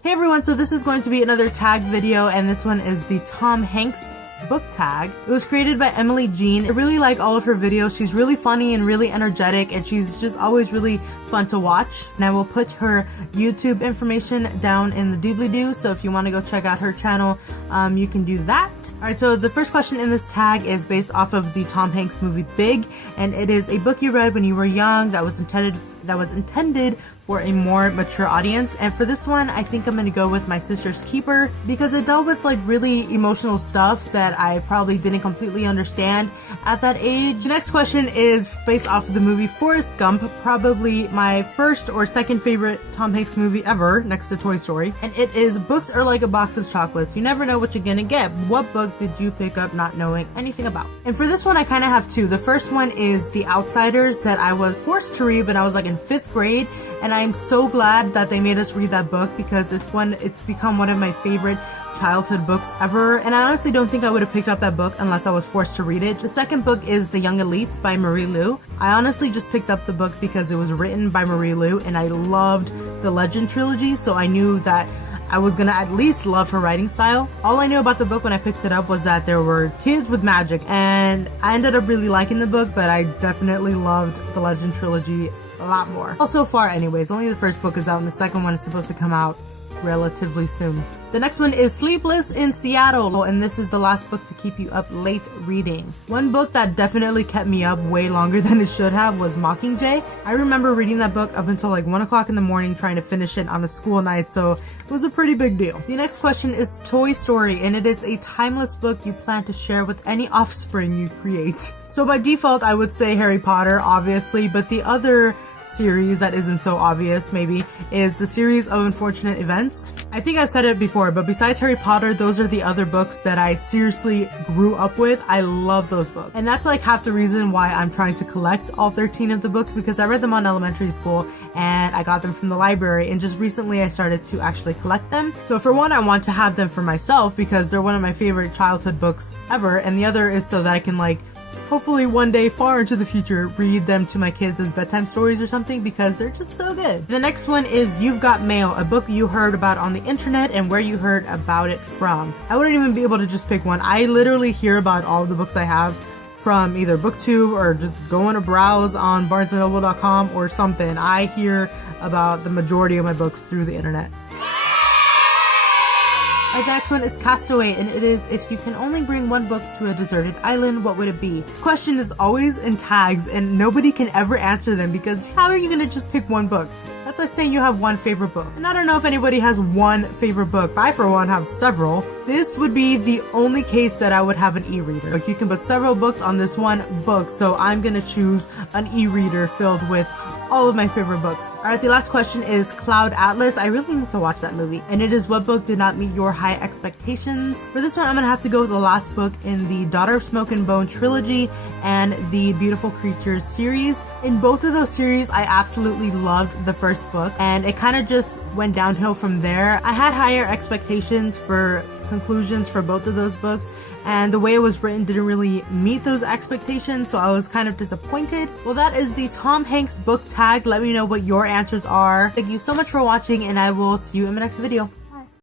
Hey everyone, so this is going to be another tag video, and this one is the Tom Hanks book tag. It was created by Emily Jean. I really like all of her videos. She's really funny and really energetic, and she's just always really fun to watch. And I will put her YouTube information down in the doobly-doo, so if you want to go check out her channel, you can do that. Alright, so the first question in this tag is based off of the Tom Hanks movie Big, and it is a book you read when you were young that was intended for a more mature audience. And for this one, I think I'm gonna go with My Sister's Keeper because it dealt with like really emotional stuff that I probably didn't completely understand at that age. The next question is based off of the movie Forrest Gump, probably my first or second favorite Tom Hanks movie ever, next to Toy Story. And it is Books Are Like a Box of Chocolates. You never know what you're gonna get. What book did you pick up not knowing anything about? And for this one, I kind of have two. The first one is The Outsiders that I was forced to read when I was like in 5th grade, and I'm so glad that they made us read that book because it's become one of my favorite childhood books ever, and I honestly don't think I would have picked up that book unless I was forced to read it. The second book is The Young Elite by Marie Lu. I honestly just picked up the book because it was written by Marie Lu, and I loved the Legend trilogy, so I knew that I was gonna at least love her writing style. All I knew about the book when I picked it up was that there were kids with magic, and I ended up really liking the book, but I definitely loved the Legend trilogy a lot more. Well, so far anyways, only the first book is out and the second one is supposed to come out relatively soon. The next one is Sleepless in Seattle, and this is the last book to keep you up late reading. One book that definitely kept me up way longer than it should have was Mockingjay. I remember reading that book up until like 1 o'clock in the morning trying to finish it on a school night, so it was a pretty big deal. The next question is Toy Story, and it is a timeless book you plan to share with any offspring you create. So by default I would say Harry Potter, obviously, but the other series that isn't so obvious maybe is the Series of Unfortunate Events. I think I've said it before, but besides Harry Potter, those are the other books that I seriously grew up with. I love those books, and that's like half the reason why I'm trying to collect all 13 of the books, because I read them on elementary school and I got them from the library, and just recently I started to actually collect them. So for one, I want to have them for myself because they're one of my favorite childhood books ever, and the other is so that I can like hopefully one day far into the future read them to my kids as bedtime stories or something because they're just so good. The next one is You've Got Mail, a book you heard about on the internet and where you heard about it from. I wouldn't even be able to just pick one. I literally hear about all of the books I have from either BookTube or just going to browse on barnesandnoble.com or something. I hear about the majority of my books through the internet. The next one is Castaway, and it is if you can only bring one book to a deserted island, what would it be? This question is always in tags and nobody can ever answer them because how are you gonna just pick one book? That's like saying you have one favorite book. And I don't know if anybody has one favorite book. I, for one, have several. This would be the only case that I would have an e-reader. Like, you can put several books on this one book, so I'm gonna choose an e-reader filled with all of my favorite books. Alright, the last question is Cloud Atlas. I really need to watch that movie. And it is what book did not meet your high expectations? For this one, I'm gonna have to go with the last book in the Daughter of Smoke and Bone trilogy and the Beautiful Creatures series. In both of those series, I absolutely loved the first book, and it kind of just went downhill from there. I had higher expectations for conclusions for both of those books, and the way it was written didn't really meet those expectations, so I was kind of disappointed. Well, that is the Tom Hanks book tag. Let me know what your answers are. Thank you so much for watching, and I will see you in the next video.